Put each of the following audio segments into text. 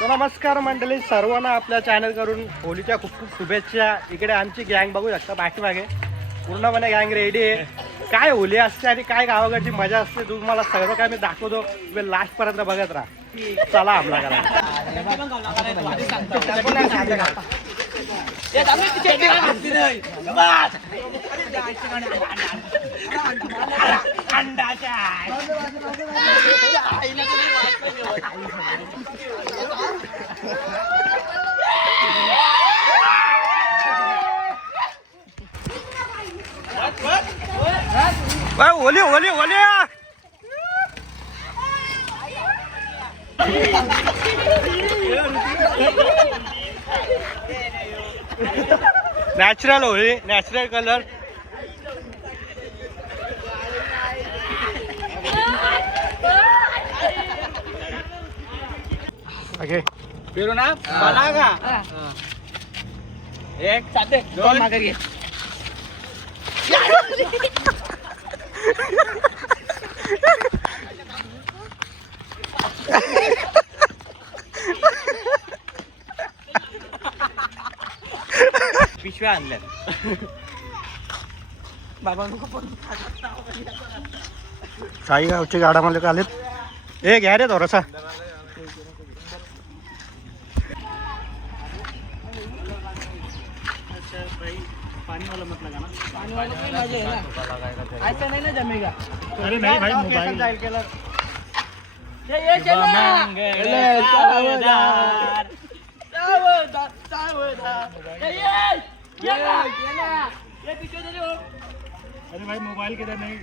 तो नमस्कार मंडळी, सर्वांना आपल्या चॅनल करून होलीच्या खूप खूप शुभेच्छा. इकडे आमची गँग बघू शकता, पाठीमागे पूर्णपणे गँग रेडी आहे. काय होली असते आणि काय गावाकडची मजा असते तुम्हाला सर्व काय मी दाखवतो. तुम्ही लास्ट पर्यंत बघत राहा. चला आपला करा. ओली ओली ओली natural Holi, natural colour. Okay फिरू ना मला का एक चालते दोन मागे घे. पिशव्या आणल्या बाबा. काही गावचे गाडा मालक आलेत. ए घ्या रे थोडासा. पानी वाला मत लगाना. पानी वाला में मजा है ना, ऐसा नहीं ना जमेगा. अरे नहीं भाई, मोबाइल डायल केला. ये चला सावधान सावधान सावधान. ये ना ये पीछे दे दो. अरे भाई मोबाइल किधर नहीं.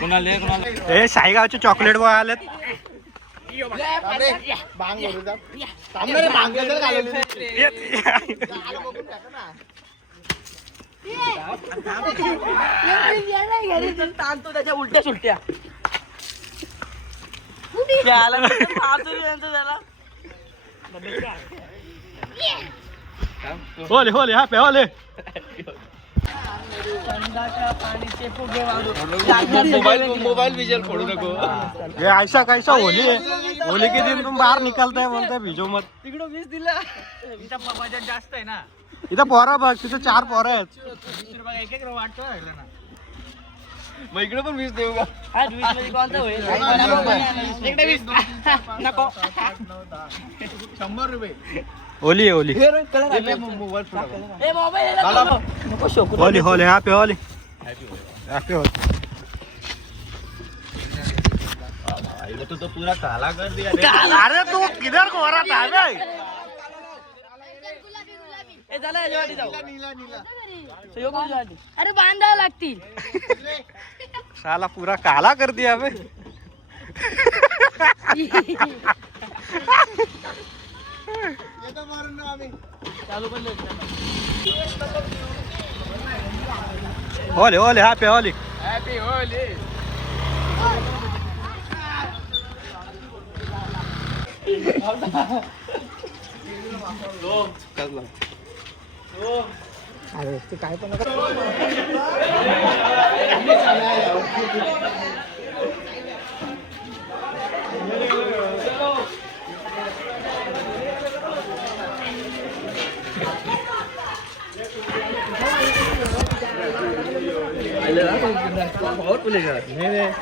कोणाले कोणाले ए साईगावचे चॉकलेट बॉय आलेत. भांग भरू जा. सामने भांग जर घालवली ताणतो त्याच्या उलट्या सुलट्या. होले होले हा पे होले. मोबाइल विजल फोड़ू नको. ये ऐसा कैसा होली है. होली के दिन तुम बाहर निकलता है बोलता है भिजो मत. तिकडं 20 दिला. इथं बजेट जास्त आहे ना. इथं पोरा बघ, तिथं 4 पोरं आहेत. 20 रुपये एक एक वाटतो राहिला ना. मग इकडे पण 20 देऊ का. आज 20 मध्ये कोणता होईल. इकडे 20 नको. 100 रुपये. होली है Holy. Holi Holy happy Holy happy Holy. तो पूरा काला कर दिया. अरे तू किधर गोरा था बे. अरे बांधावं लागतील. साला पूरा काला कर दिया बे. Holi Holi happy Holy happy Holy. अरे ते काय पण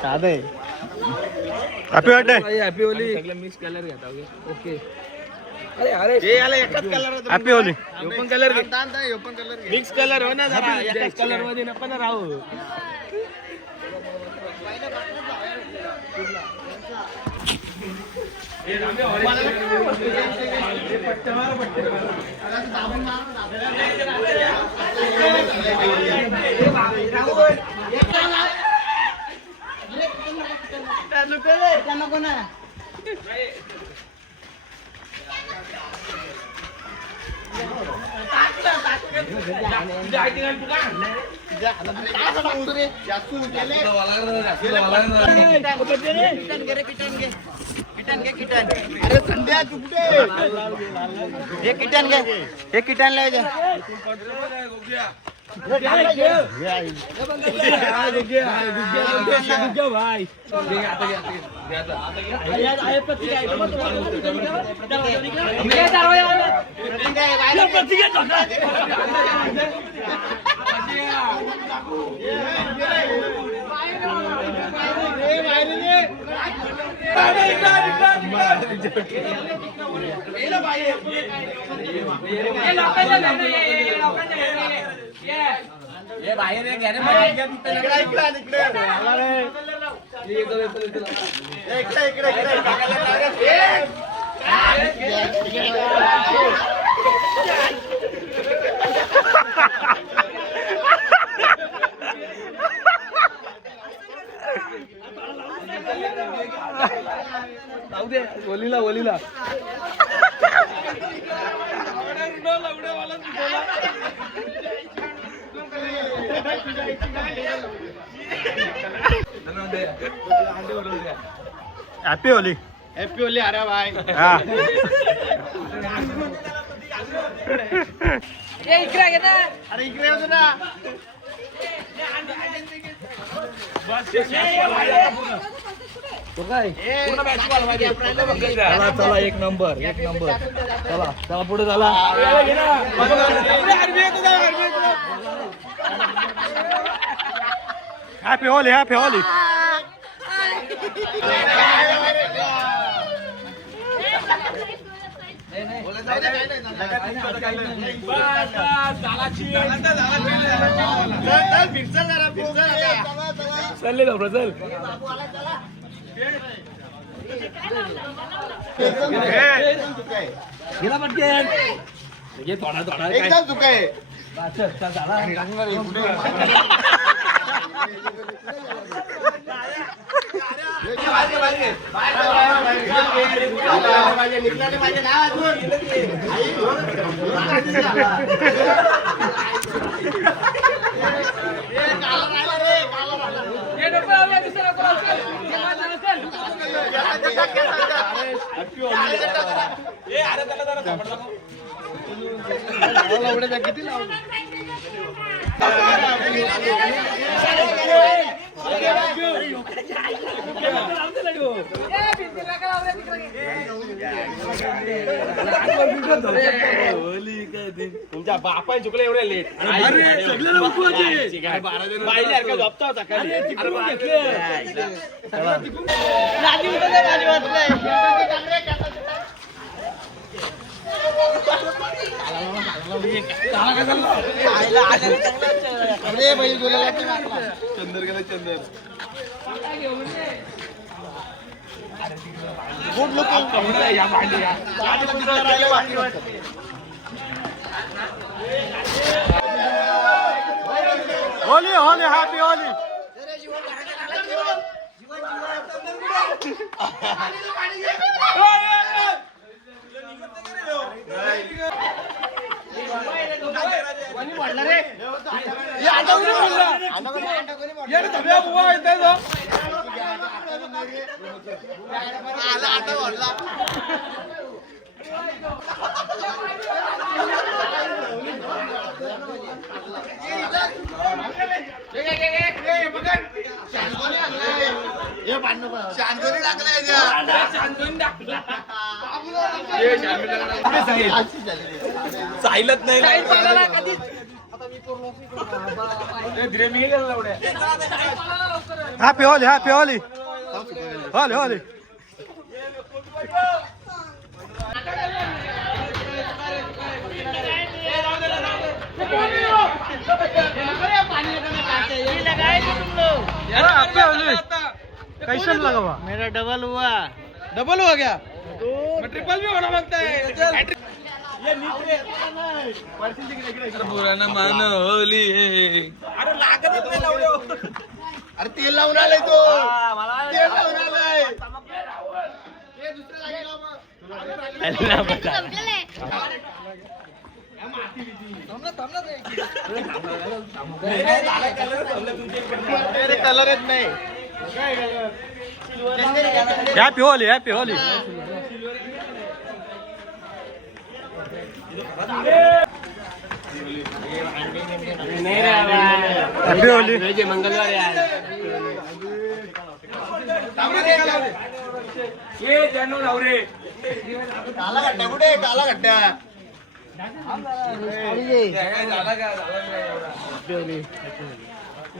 साधे. Happy birthday. Happy Holy. सगळे मिक्स कलर घेता. ओके. अरे अरे हे याला एकच कलर होता. Happy Holy. यो पण कलर घे. यो पण कलर घे. मिक्स कलर हो ना जरा. एकच कलर मध्ये नको ना राहू. नको ना. अरे संध्या तू कुठे. हे किटन घे. हे किटन लावायचं. ओलीला हॅपी होली अरे भाई अरे इकडे होतो ना चला एक नंबर चला पुढे चला हॅपी होली चल गेला पटकन थोडा एकदम चुका आहे किती तुमच्या बापाने चुकले एवढे लेट चंदर गेला Chandar good looking Holi Holi happy Holi साहिलत नाही हॅपी होली होली कैसे लगा हुआ मेरा डबल हुआ क्या ट्रिपल भी होना मांगता है पुराना मान होली अरे लागतच नाही लावलो अरे तेल लावून आलाय तो तेल लावून आलाय कलर येत नाही हॅपी होली हॅपी होली. मंगलवार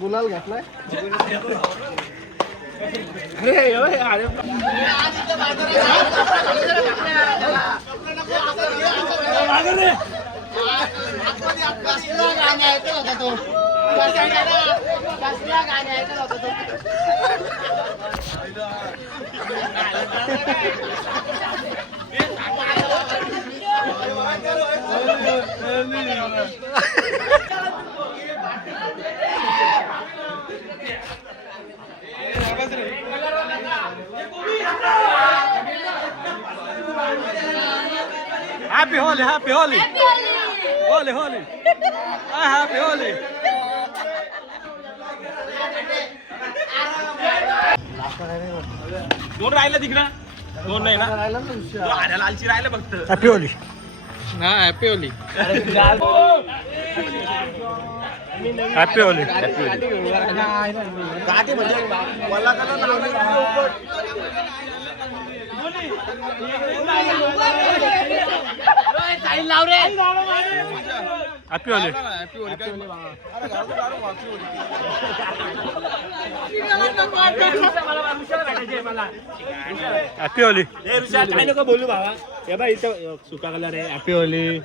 गुलाल घातलाय. Happy Holi, Happy Holi. Holi, Holi. Happy Holi. दोन राहिलं तिकडं. दोन नाही ना. लालची राहिलं फक्त. हॅपी होली. हा happy Holi. Happy Holi. Happy Holi. Happy Holi. काय नको बोलू बाबा. हे बा इथं सुका कलर आहे. हॅपी होली.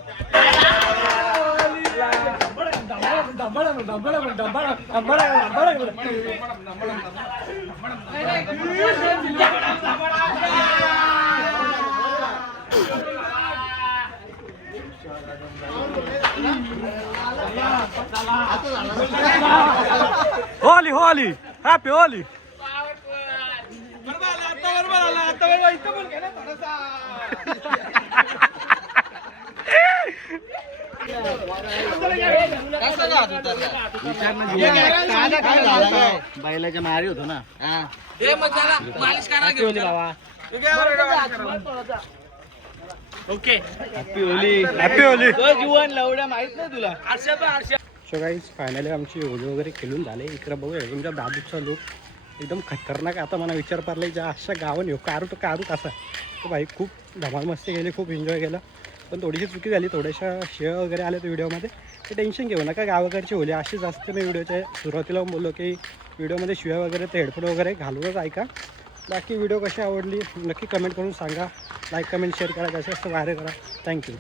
होली होली. हॅपी होली. बैलाच्या मारी होतो ना. Okay happy Holi. Happy Holi. जीवन लवड्या माहित नाही तुला. सो गाईज फायनली आमची होली वगैरे खेळून झाले. इकडं बघूया तुमच्या दादूचा लुक एकदम खतरनाक. आता मला विचार पडला ज्या अशा गावाने हो कारू तर कारू कसा तर भाई खूप धमाल मस्ती केली, खूप एन्जॉय केला. पण थोडीशी चुकी झाली, थोड्याशा शिव्या वगैरे आल्या तर व्हिडिओमध्ये. ते टेन्शन घेऊ नका, गावाकडची होली अशीच असते. मी व्हिडिओच्या सुरुवातीला बोललो की व्हिडिओमध्ये शिव्या वगैरे ते हेडफोन वगैरे घालूनच ऐका. बाकी व्हिडिओ कशी आवडली नक्की कमेंट करून सांगा. लाईक कमेंट शेअर करा, जास्तीत जास्त व्हायरल करा. थँक्यू.